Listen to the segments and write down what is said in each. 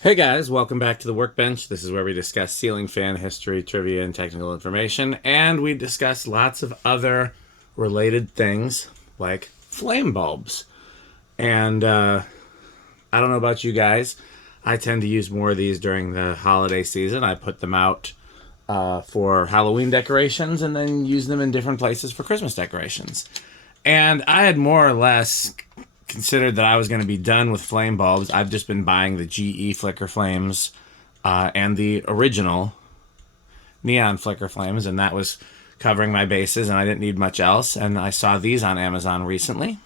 Hey guys, welcome back to the Workbench. This is where we discuss ceiling fan history, trivia, and technical information, and we discuss lots of other related things like flame bulbs. And I don't know about you guys, I tend to use more of these during the holiday season. I put them out for Halloween decorations and then use them in different places for Christmas decorations. And I had more or less considered that I was going to be done with flame bulbs. I've just been buying the GE flicker flames and the original neon flicker flames, and that was covering my bases, and I didn't need much else. And I saw these on Amazon recently.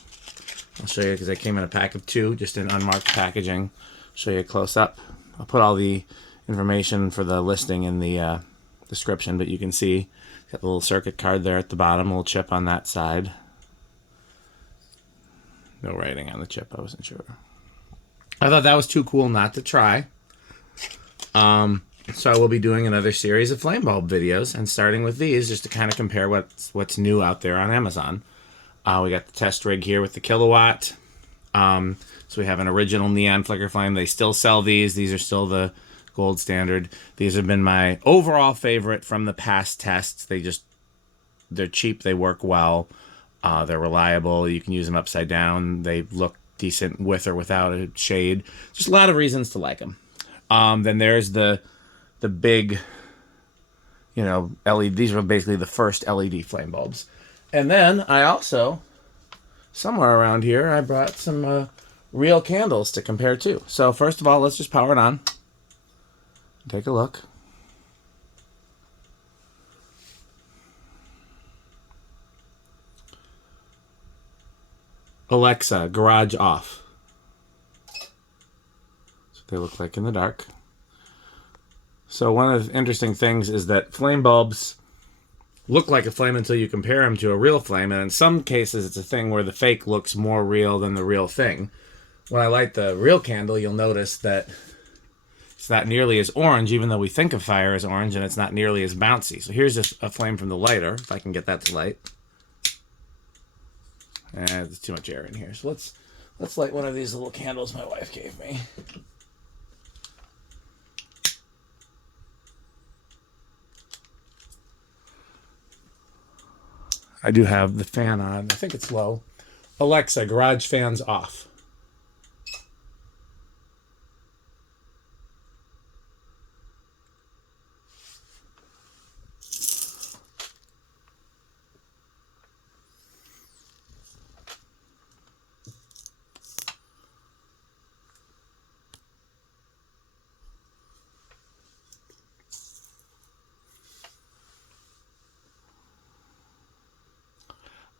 I'll show you because they came in a pack of two, just in unmarked packaging. I'll show you a close up. I'll put all the information for the listing in the description, but you can see got the little circuit card there at the bottom, a little chip on that side. No writing on the chip, I wasn't sure. I thought that was too cool not to try. So I will be doing another series of flame bulb videos, and starting with these just to kind of compare what's new out there on Amazon. We got the test rig here with the kilowatt. So we have an original neon flicker flame. They still sell these. These are still the gold standard. These have been my overall favorite from the past tests. They're cheap. They work well. They're reliable. You can use them upside down. They look decent with or without a shade. Just a lot of reasons to like them. Then there's the big, LED. These are basically the first LED flame bulbs. And then I also, somewhere around here, I brought some real candles to compare to. So first of all, let's just power it on. Take a look. Alexa, garage off. That's what they look like in the dark. So one of the interesting things is that flame bulbs look like a flame until you compare them to a real flame, and in some cases it's a thing where the fake looks more real than the real thing. When I light the real candle, you'll notice that it's not nearly as orange, even though we think of fire as orange, and it's not nearly as bouncy. So here's just a flame from the lighter, if I can get that to light. There's too much air in here. So let's light one of these little candles my wife gave me. I do have the fan on. I think it's low. Alexa, garage fans off.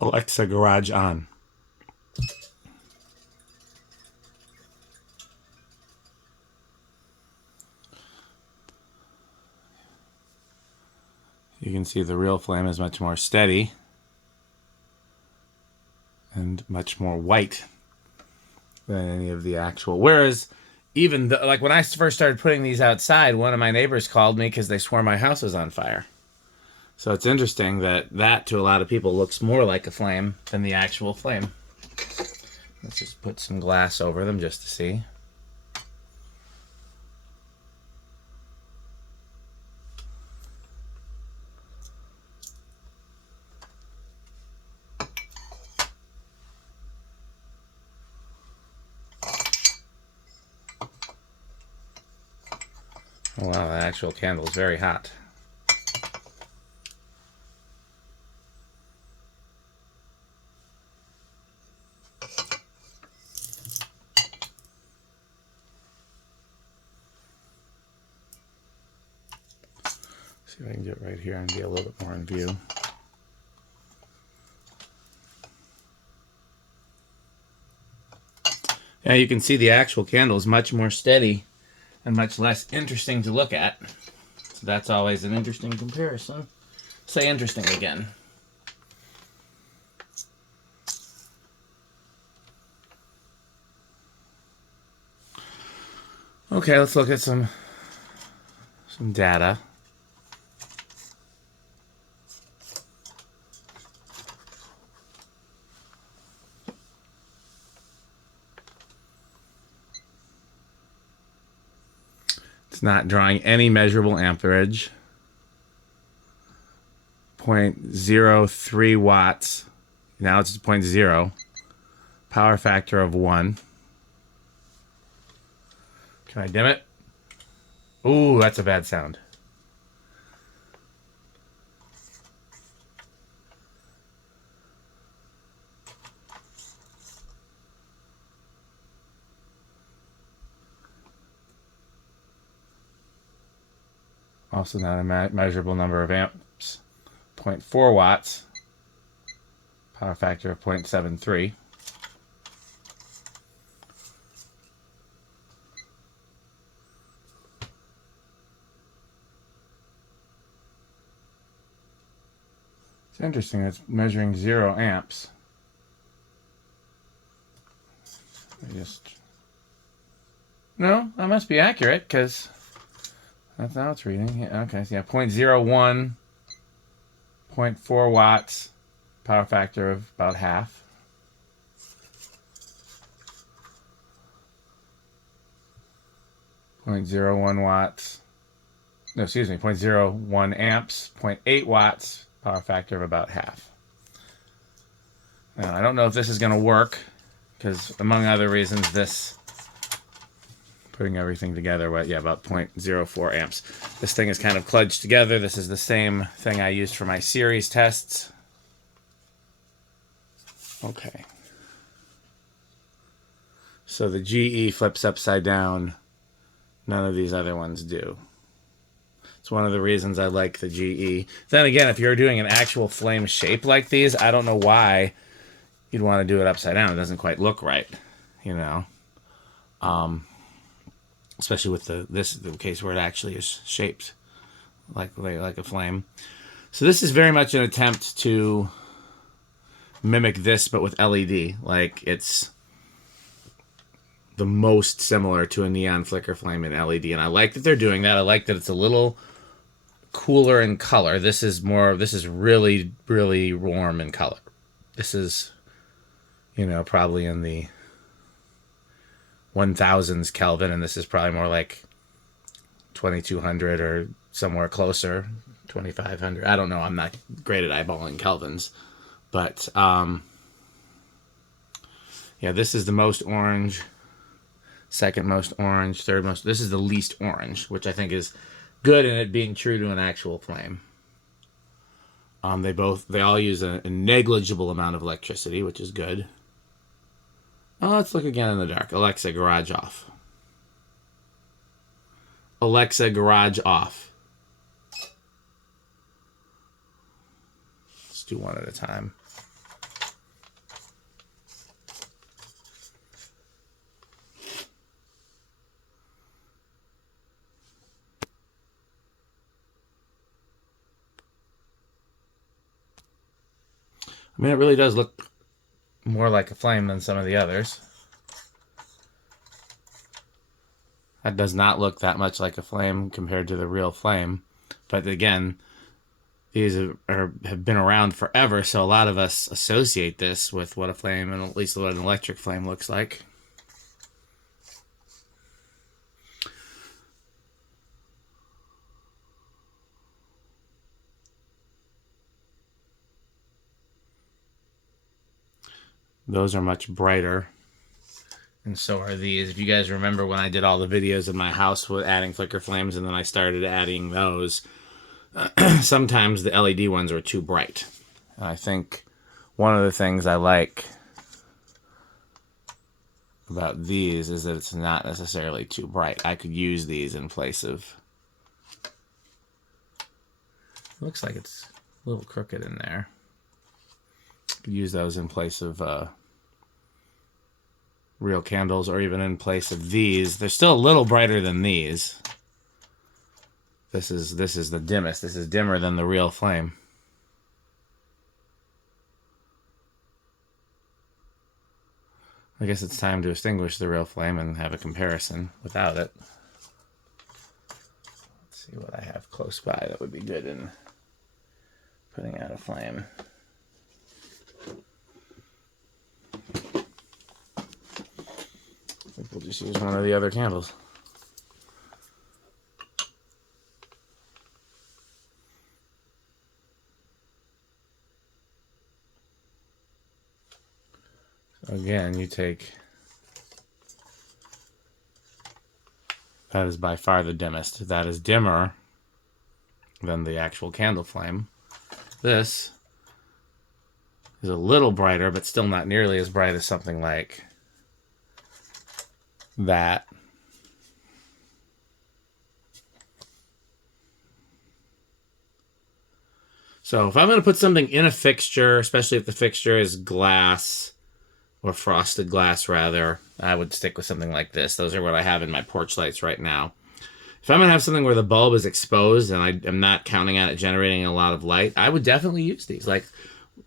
Alexa, garage on. You can see the real flame is much more steady and much more white than any of the actual. Whereas, like when I first started putting these outside, one of my neighbors called me because they swore my house was on fire. So it's interesting that to a lot of people looks more like a flame than the actual flame. Let's just put some glass over them just to see. Oh, wow, the actual candle is very hot. See if I can get right here and be a little bit more in view. Yeah, you can see the actual candle is much more steady and much less interesting to look at. So that's always an interesting comparison. Say interesting again. Okay, let's look at some data. It's not drawing any measurable amperage. 0.03 watts. Now it's 0.0. Power factor of 1. Can I dim it? Ooh, that's a bad sound. Also not a measurable number of amps. 0.4 watts. Power factor of 0.73. It's interesting, it's measuring 0 amps. No, that must be accurate, because that's how it's reading. Yeah, okay, so yeah, 0.01, 0.4 watts, power factor of about half. .01 watts. No, excuse me, 0.01 amps, 0.8 watts, power factor of about half. Now, I don't know if this is going to work, because among other reasons, this, putting everything together, yeah, about 0.04 amps. This thing is kind of kludged together. This is the same thing I used for my series tests. Okay. So the GE flips upside down. None of these other ones do. It's one of the reasons I like the GE. Then again, if you're doing an actual flame shape like these, I don't know why you'd want to do it upside down. It doesn't quite look right, you know. Especially with the case where it actually is shaped like a flame. So this is very much an attempt to mimic this, but with LED. Like, it's the most similar to a neon flicker flame in LED, and I like that they're doing that. I like that it's a little cooler in color. This is really, really warm in color. This is, you know, probably in the 1000s Kelvin, and this is probably more like 2200 or somewhere closer, 2500. I don't know. I'm not great at eyeballing Kelvins, but yeah, this is the most orange, second most orange, third most. This is the least orange, which I think is good in it being true to an actual flame. They all use a negligible amount of electricity, which is good. Oh, let's look again in the dark. Alexa, garage off. Alexa, garage off. Let's do one at a time. I mean, it really does look more like a flame than some of the others. That does not look that much like a flame compared to the real flame. But again, these have been around forever, so a lot of us associate this with what a flame, and at least what an electric flame looks like. Those are much brighter, and so are these. If you guys remember when I did all the videos in my house with adding flicker flames, and then I started adding those, sometimes the LED ones were too bright. And I think one of the things I like about these is that it's not necessarily too bright. I could use these in place of... It looks like it's a little crooked in there. Could use those in place of real candles, or even in place of these. They're still a little brighter than these. This is the dimmest. This is dimmer than the real flame. I guess it's time to extinguish the real flame and have a comparison without it. Let's see what I have close by that would be good in putting out a flame. I think we'll just use one of the other candles. Again, you take... That is by far the dimmest. That is dimmer than the actual candle flame. This is a little brighter, but still not nearly as bright as something like that. So if I'm going to put something in a fixture, especially if the fixture is glass, or frosted glass rather, I would stick with something like this. Those are what I have in my porch lights right now. If I'm going to have something where the bulb is exposed and I am not counting on it generating a lot of light, I would definitely use these, like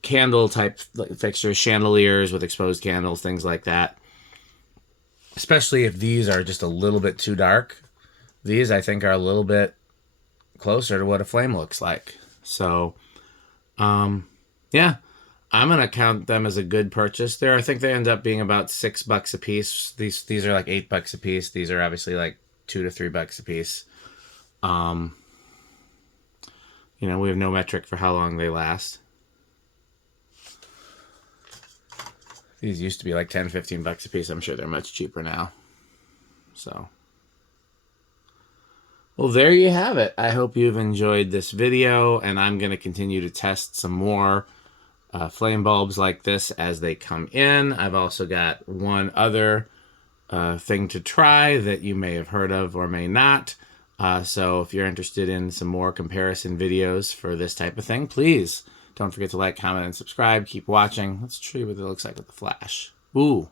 candle type fixtures, chandeliers with exposed candles, things like that. Especially if these are just a little bit too dark. These, I think, are a little bit closer to what a flame looks like. So, yeah, I'm going to count them as a good purchase there. I think they end up being about $6 a piece. These are like $8 a piece. These are obviously like $2 to $3 a piece. You know, we have no metric for how long they last. These used to be like $10, $15 a piece. I'm sure they're much cheaper now. So, well, there you have it. I hope you've enjoyed this video, and I'm going to continue to test some more flame bulbs like this as they come in. I've also got one other thing to try that you may have heard of or may not. So if you're interested in some more comparison videos for this type of thing, please don't forget to like, comment, and subscribe. Keep watching. Let's show you what it looks like with the flash. Ooh.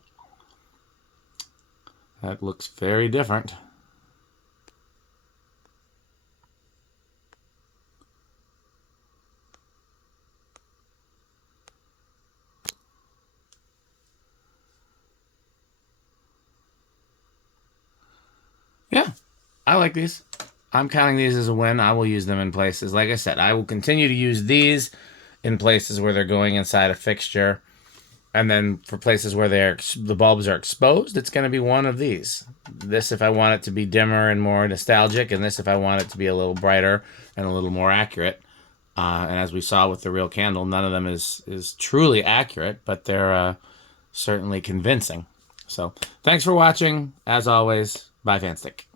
That looks very different. Yeah, I like these. I'm counting these as a win. I will use them in places. Like I said, I will continue to use these in places where they're going inside a fixture. And then for places where the bulbs are exposed, it's going to be one of these. This if I want it to be dimmer and more nostalgic, and this if I want it to be a little brighter and a little more accurate. And as we saw with the real candle, none of them is truly accurate, but they're certainly convincing. So thanks for watching. As always, bye, Fanstick.